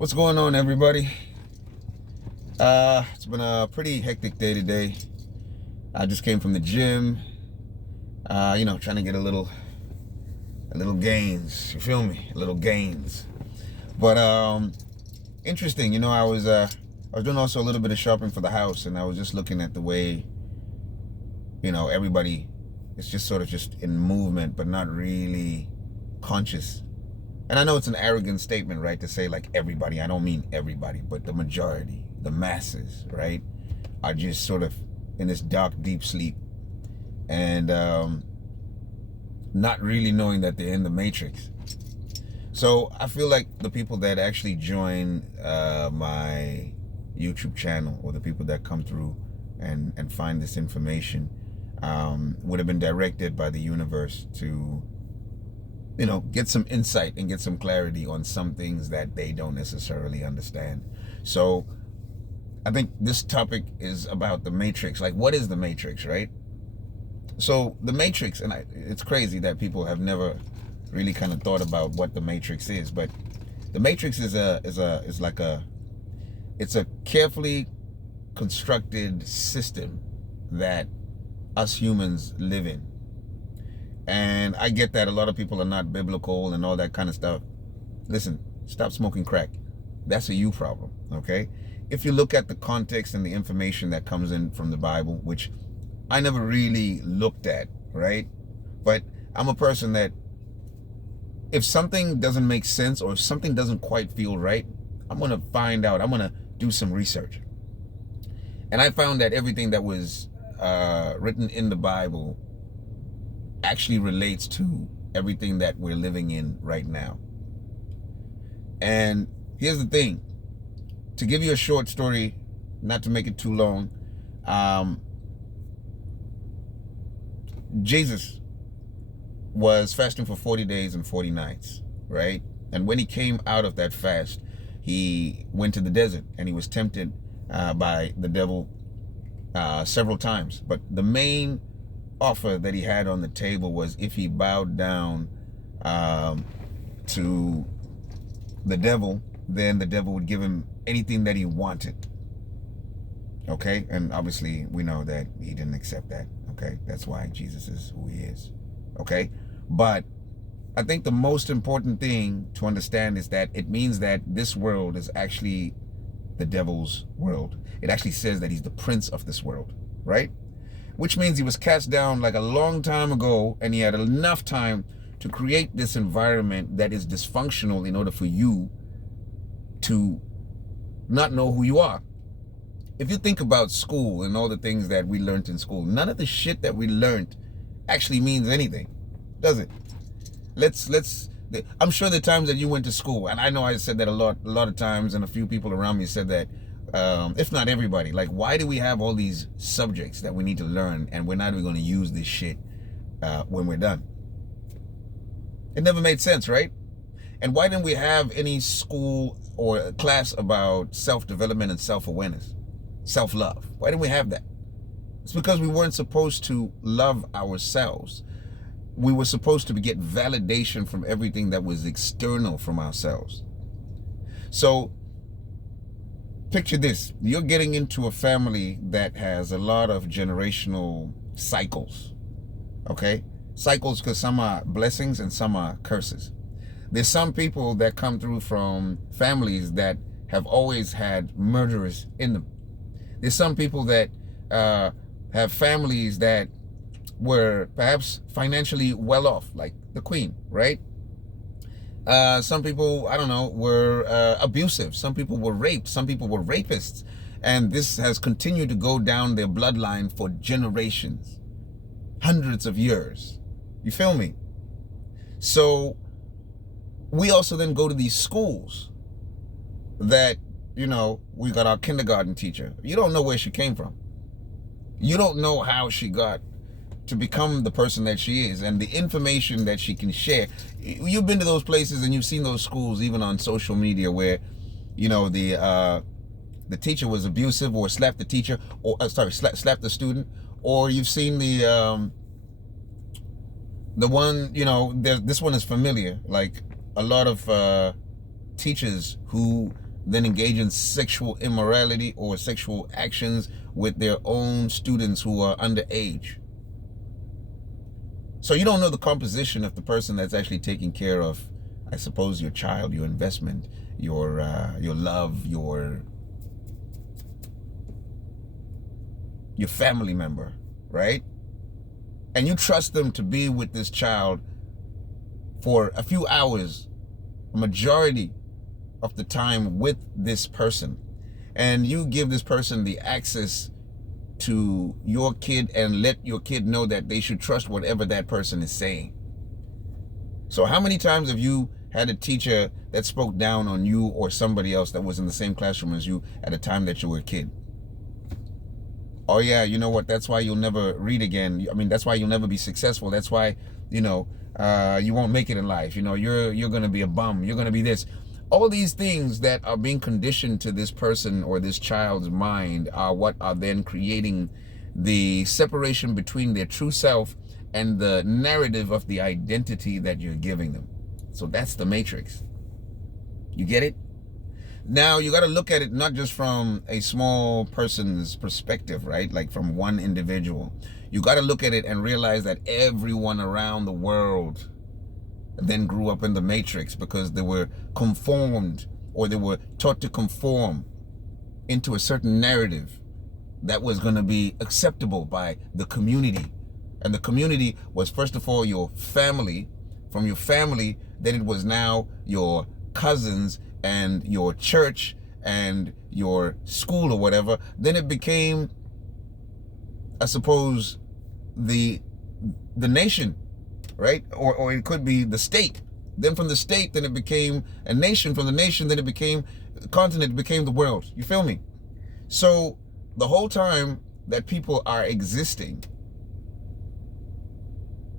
What's going on, everybody? It's been a pretty hectic day today. I just came from the gym. Trying to get a little gains. You feel me? A little gains. But interesting. I was doing also a little bit of shopping for the house, and I was just looking at the way, everybody is just sort of just in movement, but not really conscious. And I know it's an arrogant statement, right, to say like everybody. I don't mean everybody, but the majority, the masses, right, are just sort of in this dark, deep sleep and not really knowing that they're in the matrix. So I feel like the people that actually join my YouTube channel, or the people that come through and find this information, would have been directed by the universe to get some insight and get some clarity on some things that they don't necessarily understand. So I think this topic is about the matrix. Like, what is the matrix, right? So the matrix, and it's crazy that people have never really kind of thought about what the matrix is, but the matrix is a carefully constructed system that us humans live in. And I get that a lot of people are not biblical and all that kind of stuff. Listen, stop smoking crack. That's a you problem, okay? If you look at the context and the information that comes in from the Bible, which I never really looked at, right? But I'm a person that if something doesn't make sense or if something doesn't quite feel right, I'm going to find out. I'm going to do some research. And I found that everything that was written in the Bible actually relates to everything that we're living in right now. And here's the thing. To give you a short story, not to make it too long, Jesus was fasting for 40 days and 40 nights, right? And when he came out of that fast, he went to the desert and he was tempted by the devil several times. But the main offer that he had on the table was if he bowed down to the devil, then the devil would give him anything that he wanted. Okay? And obviously we know that he didn't accept that. Okay? That's why Jesus is who he is. Okay? But I think the most important thing to understand is that it means that this world is actually the devil's world. It actually says that he's the prince of this world, right? Which means he was cast down like a long time ago, and he had enough time to create this environment that is dysfunctional in order for you to not know who you are. If you think about school and all the things that we learned in school, none of the shit that we learned actually means anything, does it? I'm sure the times that you went to school, and I know I said that a lot of times, and a few people around me said that, if not everybody, like, why do we have all these subjects that we need to learn and we're not even going to use this shit when we're done? It never made sense, right? And why didn't we have any school or class about self-development and self-awareness, self-love? Why didn't we have that? It's because we weren't supposed to love ourselves. We were supposed to get validation from everything that was external from ourselves. So picture this. You're getting into a family that has a lot of generational cycles. Okay? Cycles because some are blessings and some are curses. There's some people that come through from families that have always had murderers in them. There's some people that have families that were perhaps financially well off, like the Queen, right? Some people, I don't know, were abusive. Some people were raped. Some people were rapists. And this has continued to go down their bloodline for generations, hundreds of years. You feel me? So we also then go to these schools that, we got our kindergarten teacher. You don't know where she came from. You don't know how she got to become the person that she is and the information that she can share. You've been to those places and you've seen those schools even on social media where, the teacher was abusive or slapped the teacher, or slapped the student, or you've seen the one, this one is familiar, like a lot of teachers who then engage in sexual immorality or sexual actions with their own students who are underage. So you don't know the composition of the person that's actually taking care of, I suppose, your child, your investment, your love, your family member, right? And you trust them to be with this child for a few hours, a majority of the time with this person. And you give this person the access to your kid and let your kid know that they should trust whatever that person is saying. So how many times have you had a teacher that spoke down on you or somebody else that was in the same classroom as you at a time that you were a kid? Oh yeah, you know what? That's why you'll never read again. I mean, that's why you'll never be successful. That's why, you won't make it in life. You're going to be a bum. You're going to be this. All these things that are being conditioned to this person or this child's mind are what are then creating the separation between their true self and the narrative of the identity that you're giving them. So that's the matrix. You get it? Now you got to look at it not just from a small person's perspective, right? Like from one individual. You got to look at it and realize that everyone around the world then grew up in the matrix because they were conformed or they were taught to conform into a certain narrative that was going to be acceptable by the community. And the community was, first of all, your family. From your family, then it was now your cousins and your church and your school or whatever. Then it became, I suppose, the nation, right? Or it could be the state. Then from the state, then it became a nation. From the nation, then it became a continent, it became the world. You feel me? So the whole time that people are existing,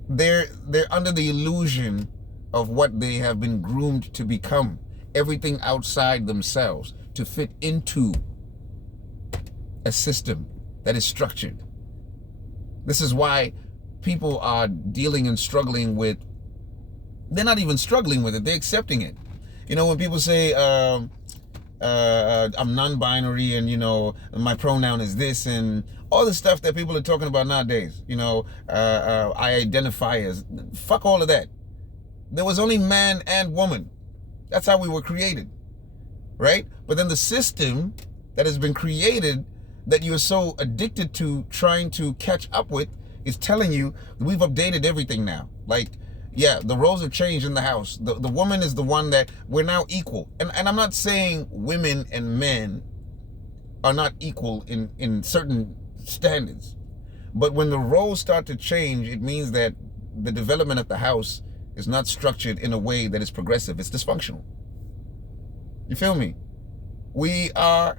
they're under the illusion of what they have been groomed to become. Everything outside themselves to fit into a system that is structured. This is why people are dealing and struggling with, they're not even struggling with it, they're accepting it. When people say, I'm non-binary and, my pronoun is this and all the stuff that people are talking about nowadays, I identify as, fuck all of that. There was only man and woman. That's how we were created, right? But then the system that has been created that you're so addicted to trying to catch up with is telling you we've updated everything now. Like, yeah, the roles have changed in the house. The woman is the one that we're now equal. And I'm not saying women and men are not equal in certain standards. But when the roles start to change, it means that the development of the house is not structured in a way that is progressive. It's dysfunctional. You feel me? We are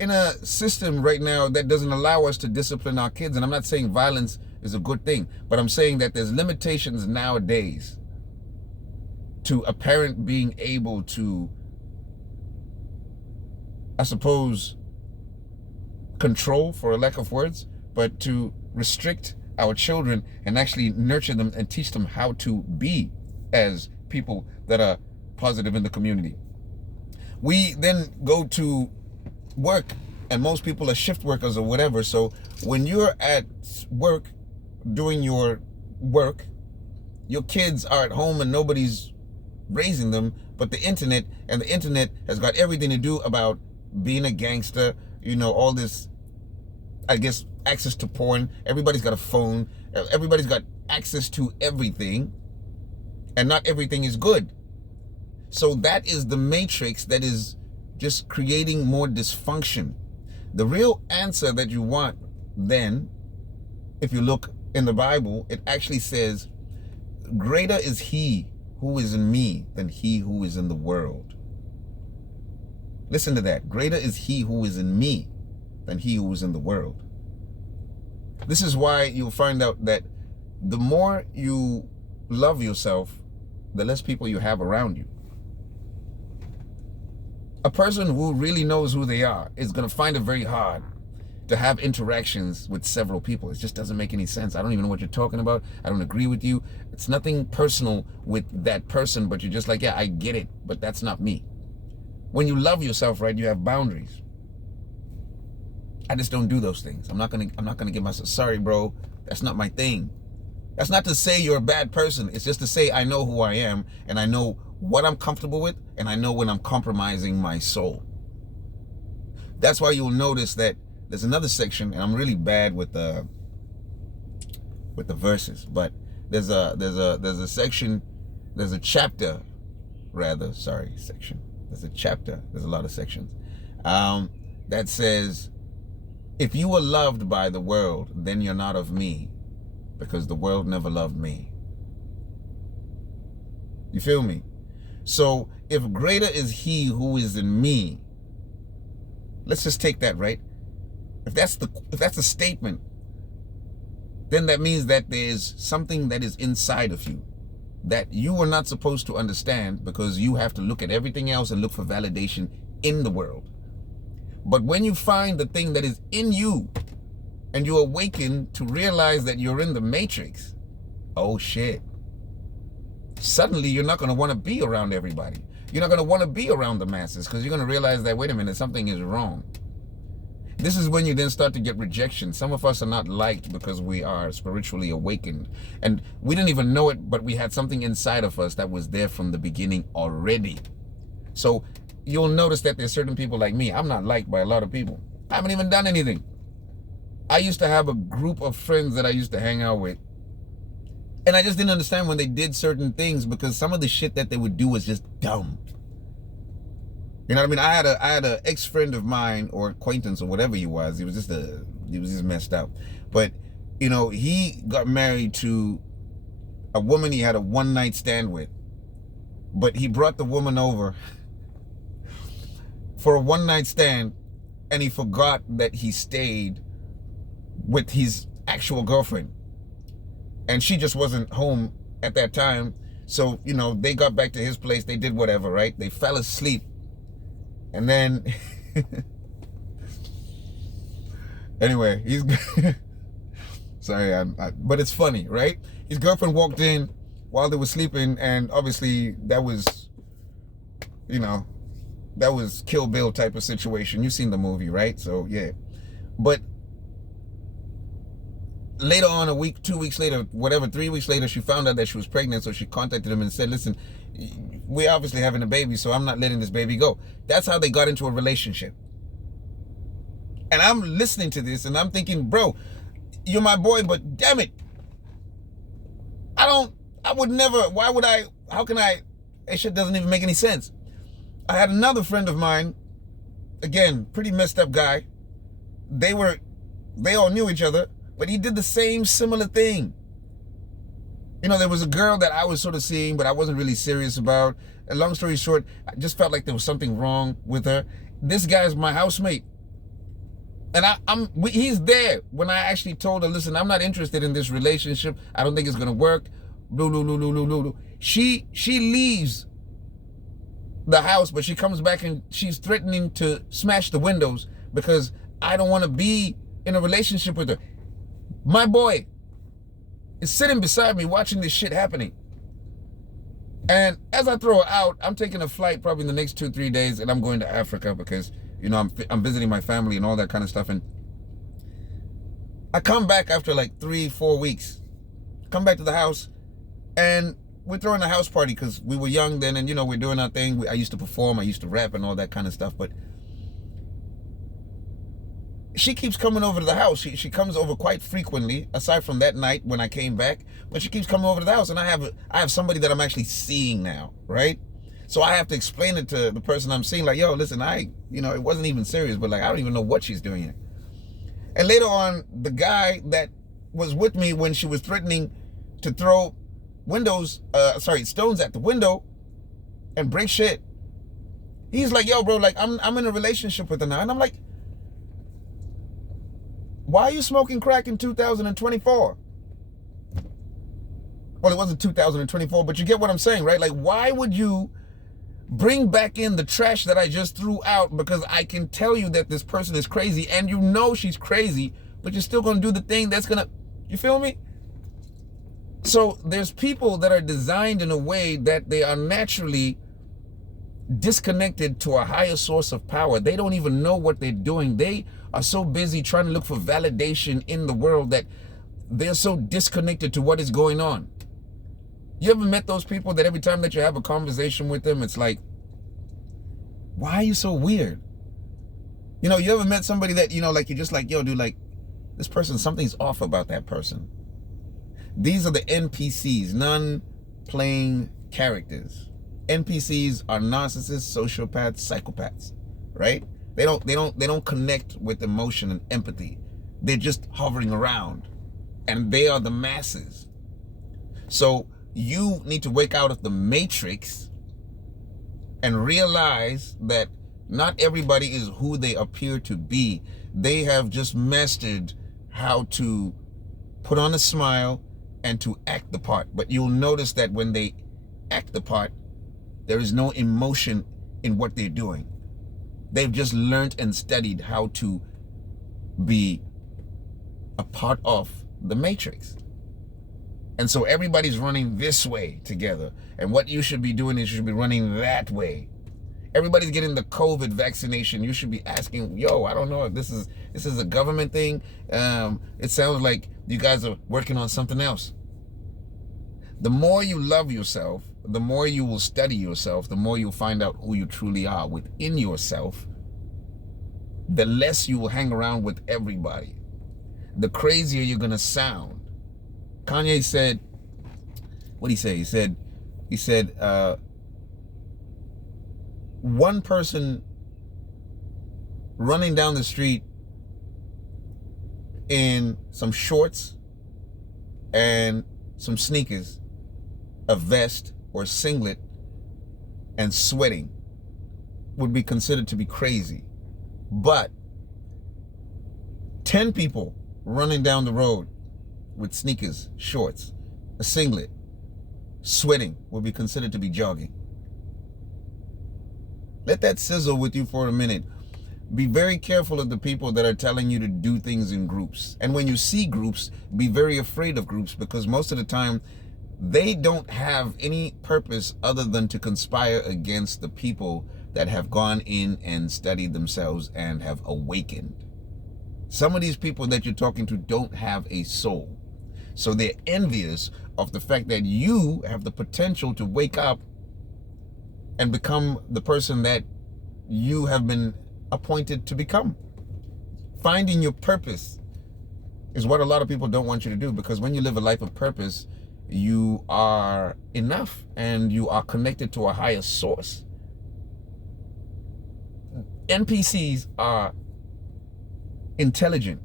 in a system right now that doesn't allow us to discipline our kids. And I'm not saying violence is a good thing, but I'm saying that there's limitations nowadays to a parent being able to, I suppose, control, for a lack of words, but to restrict our children and actually nurture them and teach them how to be as people that are positive in the community. We then go to work, and most people are shift workers or whatever. So when you're at work doing your work, your kids are at home and nobody's raising them but the internet, and the internet has got everything to do about being a gangster, all this, I guess, access to porn. Everybody's got a phone. Everybody's got access to everything, and not everything is good. So that is the matrix that is just creating more dysfunction. The real answer that you want then, if you look in the Bible, it actually says, greater is he who is in me than he who is in the world. Listen to that. Greater is he who is in me than he who is in the world. This is why you'll find out that the more you love yourself, the less people you have around you. A person who really knows who they are is going to find it very hard to have interactions with several people. It just doesn't make any sense. I don't even know what you're talking about. I don't agree with you. It's nothing personal with that person, but you're just like, yeah, I get it, but that's not me. When you love yourself, right, you have boundaries. I just don't do those things. I'm not gonna give myself, sorry, bro, that's not my thing. That's not to say you're a bad person. It's just to say I know who I am, and I know what I'm comfortable with, and I know when I'm compromising my soul. That's why you'll notice that there's another section, and I'm really bad with the verses, but there's a section, there's a chapter, rather, sorry, section. There's a chapter, there's a lot of sections, that says, if you were loved by the world, then you're not of me, because the world never loved me. You feel me? So if greater is he who is in me, let's just take that, right? If that's the statement, then that means that there's something that is inside of you that you are not supposed to understand, because you have to look at everything else and look for validation in the world. But when you find the thing that is in you and you awaken to realize that you're in the matrix, oh shit. Suddenly you're not going to want to be around everybody. You're not going to want to be around the masses, because you're going to realize that, wait a minute, something is wrong. This is when you then start to get rejection. Some of us are not liked because we are spiritually awakened. And we didn't even know it, but we had something inside of us that was there from the beginning already. So you'll notice that there's certain people like me. I'm not liked by a lot of people. I haven't even done anything. I used to have a group of friends that I used to hang out with. And I just didn't understand when they did certain things, because some of the shit that they would do was just dumb. You know what I mean? I had a ex-friend of mine, or acquaintance, or whatever he was. He was just messed up. But, you know, he got married to a woman he had a one-night stand with. But he brought the woman over for a one-night stand, and he forgot that he stayed with his actual girlfriend. And she just wasn't home at that time. So, you know, they got back to his place. They did whatever, right? They fell asleep. And then, anyway, he's, sorry, but it's funny, right? His girlfriend walked in while they were sleeping, and obviously that was, you know, that was Kill Bill type of situation. You've seen the movie, right? So, yeah. But later on, a week, 2 weeks later, whatever, 3 weeks later, she found out that she was pregnant, so she contacted him and said, listen, we're obviously having a baby, so I'm not letting this baby go. That's how they got into a relationship. And I'm listening to this, and I'm thinking, bro, you're my boy, but damn it, I would never, why would I, how can I, that shit doesn't even make any sense. I had another friend of mine, again, pretty messed up guy. They all knew each other, but he did the same similar thing. You know, there was a girl that I was sort of seeing, but I wasn't really serious about. And long story short, I just felt like there was something wrong with her. This guy's my housemate. And he's there when I actually told her, listen, I'm not interested in this relationship. I don't think it's going to work. She leaves the house, but she comes back and she's threatening to smash the windows because I don't want to be in a relationship with her. My boy is sitting beside me watching this shit happening. And as I throw her out, I'm taking a flight probably in the next 2-3 days, and I'm going to Africa because, you know, I'm visiting my family and all that kind of stuff. And I come back after like 3-4 weeks, come back to the house, and we're throwing a house party because we were young then, and, you know, we're doing our thing. I used to perform, I used to rap and all that kind of stuff, but she keeps coming over to the house. She comes over quite frequently, aside from that night when I came back. But she keeps coming over to the house, and I have somebody that I'm actually seeing now, right? So I have to explain it to the person I'm seeing, like, yo, listen, you know, it wasn't even serious, but like, I don't even know what she's doing here. And later on, the guy that was with me when she was threatening to throw stones at the window and break shit, he's like, yo, bro, like, I'm in a relationship with her now. And I'm like, why are you smoking crack in 2024? Well, it wasn't 2024, but you get what I'm saying, right? Like, why would you bring back in the trash that I just threw out? Because I can tell you that this person is crazy, and you know she's crazy, but you're still going to do the thing that's going to, you feel me? So there's people that are designed in a way that they are naturally disconnected to a higher source of power. They don't even know what they're doing. They are so busy trying to look for validation in the world that they're so disconnected to what is going on. You ever met those people that every time that you have a conversation with them, it's like, why are you so weird? You know, you ever met somebody that, you know, like, you're just like, yo, dude, like, this person, something's off about that person. These are the NPCs, non-playing characters. NPCs are narcissists, sociopaths, psychopaths, right? They don't connect with emotion and empathy. They're just hovering around, and they are the masses. So you need to wake out of the matrix and realize that not everybody is who they appear to be. They have just mastered how to put on a smile and to act the part. But you'll notice that when they act the part, there is no emotion in what they're doing. They've just learned and studied how to be a part of the matrix. And so everybody's running this way together. And what you should be doing is you should be running that way. Everybody's getting the COVID vaccination. You should be asking, yo, I don't know if this is a government thing. It sounds like you guys are working on something else. The more you love yourself, the more you will study yourself, the more you'll find out who you truly are within yourself, the less you will hang around with everybody, the crazier you're going to sound. Kanye said, what did he say? He said, one person running down the street in some shorts and some sneakers, a vest or singlet, and sweating would be considered to be crazy. But 10 people running down the road with sneakers, shorts, a singlet, sweating would be considered to be jogging. Let that sizzle with you for a minute. Be very careful of the people that are telling you to do things in groups. And when you see groups, be very afraid of groups, because most of the time they don't have any purpose other than to conspire against the people that have gone in and studied themselves and have awakened. Some of these people that you're talking to don't have a soul. So they're envious of the fact that you have the potential to wake up and become the person that you have been appointed to become. Finding your purpose is what a lot of people don't want you to do, because when you live a life of purpose, you are enough and you are connected to a higher source. NPCs are intelligent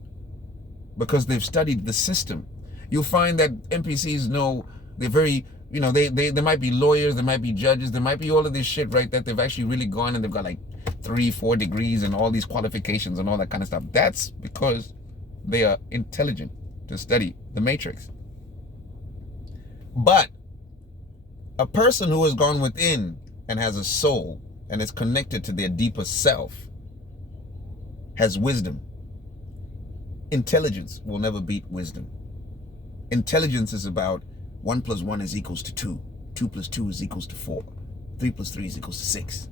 because they've studied the system. You'll find that NPCs know, they're very, you know, they might be lawyers, they might be judges, they might be all of this shit, right? That they've actually really gone and they've got like 3-4 degrees and all these qualifications and all that kind of stuff. That's because they are intelligent to study the matrix. But a person who has gone within and has a soul and is connected to their deeper self has wisdom. Intelligence will never beat wisdom. Intelligence is about 1 + 1 is equals to 2. 2 + 2 is equals to 4. 3 + 3 is equals to 6.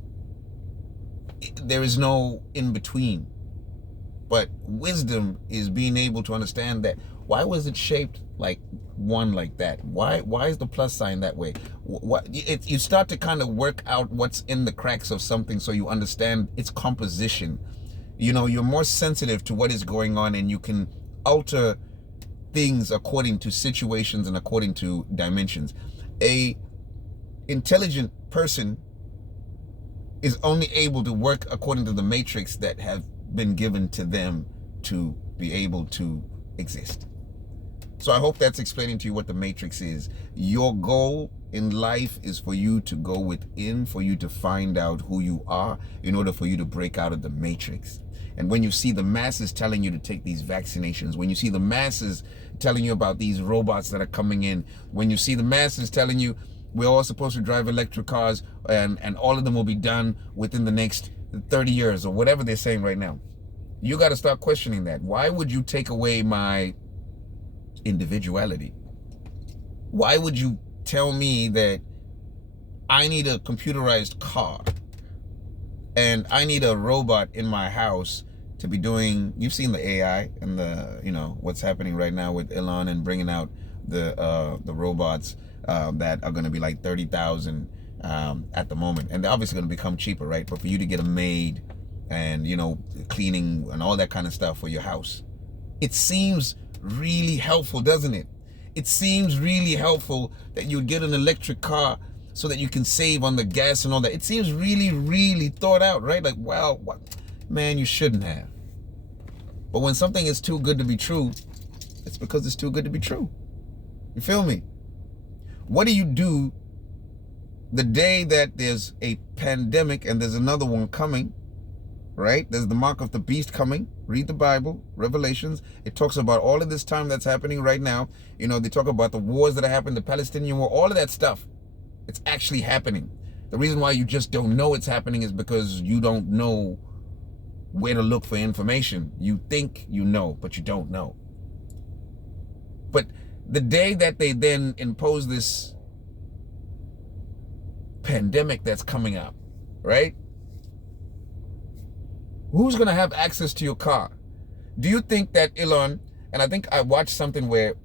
There is no in between. But wisdom is being able to understand that, why was it shaped like one like that? Why is the plus sign that way? You start to kind of work out what's in the cracks of something, so you understand its composition. You know, you're more sensitive to what is going on, and you can alter things according to situations and according to dimensions. A intelligent person is only able to work according to the matrix that have been given to them to be able to exist. So I hope that's explaining to you what the matrix is. Your goal in life is for you to go within, for you to find out who you are in order for you to break out of the matrix. And when you see the masses telling you to take these vaccinations, when you see the masses telling you about these robots that are coming in, when you see the masses telling you we're all supposed to drive electric cars and all of them will be done within the next 30 years or whatever they're saying right now, you got to start questioning that. Why would you take away my individuality? Why would you tell me that I need a computerized car? and I need a robot in my house to be doing. You've seen the AI and the, what's happening right now with Elon and bringing out the robots that are going to be like 30,000 at the moment, and they're obviously going to become cheaper, right? But for you to get a maid and cleaning and all that kind of stuff for your house, it seems really helpful, doesn't it? It seems really helpful that you would get an electric car so that you can save on the gas and all that. It seems really, really thought out, right? Like, wow, what? Man, you shouldn't have. But when something is too good to be true, it's because it's too good to be true. You feel me? What do you do the day that there's a pandemic and there's another one coming, right? There's the mark of the beast coming. Read the Bible, Revelations. It talks about all of this time that's happening right now. They talk about the wars that are happening, the Palestinian war, all of that stuff. It's actually happening. The reason why you just don't know it's happening is because you don't know where to look for information. You think you know, but you don't know. But the day that they then impose this pandemic that's coming up, right? Who's going to have access to your car? Do you think that Elon, and I think I watched something where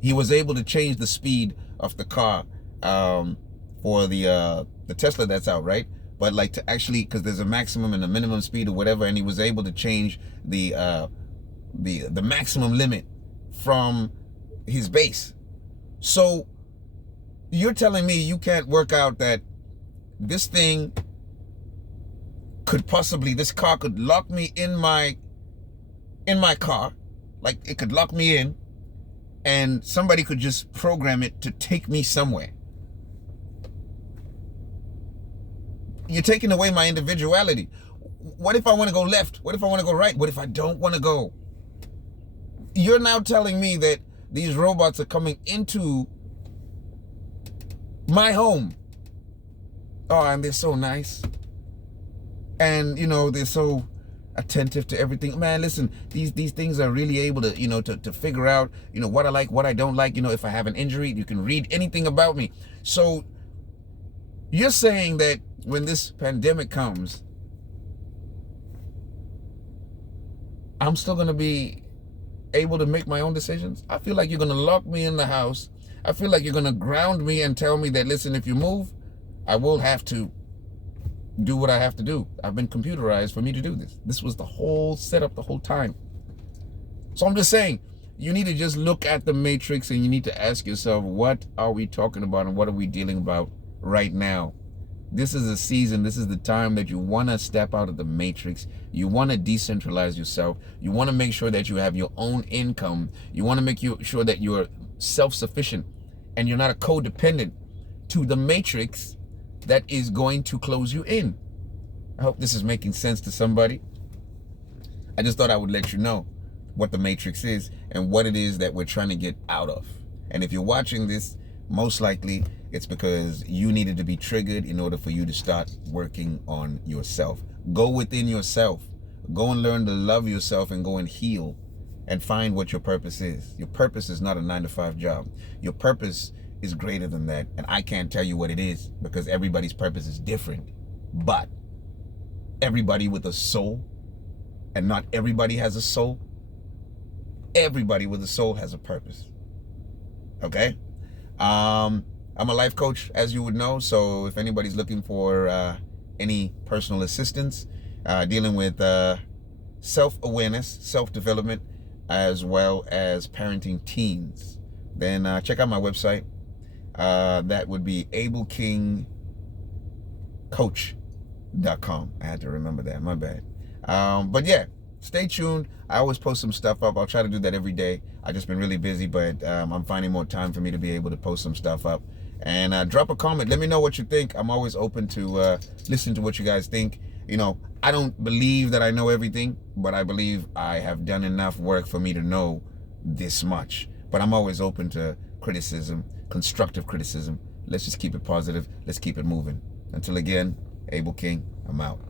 he was able to change the speed of the car for the Tesla that's out, right? But like to actually, because there's a maximum and a minimum speed or whatever, and he was able to change the maximum limit from his base. So you're telling me you can't work out that this thing could possibly, this car could lock me in my car, like it could lock me in, and somebody could just program it to take me somewhere. You're taking away my individuality. What if I want to go left? What if I want to go right? What if I don't want to go? You're now telling me that these robots are coming into my home. Oh, and they're so nice. And, they're so attentive to everything. Man, listen, these things are really able to, to figure out, what I like, what I don't like. If I have an injury, you can read anything about me. So you're saying that when this pandemic comes, I'm still going to be able to make my own decisions? I feel like you're going to lock me in the house. I feel like you're going to ground me and tell me that, listen, if you move, I will have to do what I have to do. I've been computerized for me to do this. This was the whole setup the whole time. So I'm just saying, you need to just look at the matrix and you need to ask yourself, what are we talking about and what are we dealing about right now? This is a season, this is the time that you want to step out of the matrix. You want to decentralize yourself. You want to make sure that you have your own income. You want to make sure that you're self-sufficient and you're not a codependent to the matrix that is going to close you in. I hope this is making sense to somebody. I just thought I would let you know what the matrix is and what it is that we're trying to get out of. And if you're watching this, most likely it's because you needed to be triggered in order for you to start working on yourself. Go within yourself. Go and learn to love yourself and go and heal and find what your purpose is. Your purpose is not a 9-to-5 job. Your purpose is greater than that. And I can't tell you what it is because everybody's purpose is different. But everybody with a soul, and not everybody has a soul, everybody with a soul has a purpose. Okay? I'm a life coach, as you would know. So if anybody's looking for any personal assistance, dealing with self-awareness, self-development, as well as parenting teens, then check out my website. That would be abelkingcoach.com. I had to remember that, my bad. But yeah, stay tuned. I always post some stuff up. I'll try to do that every day. I've just been really busy, but I'm finding more time for me to be able to post some stuff up. And drop a comment. Let me know what you think. I'm always open to listen to what you guys think. I don't believe that I know everything, but I believe I have done enough work for me to know this much. But I'm always open to criticism, constructive criticism. Let's just keep it positive. Let's keep it moving. Until again, Abel King, I'm out.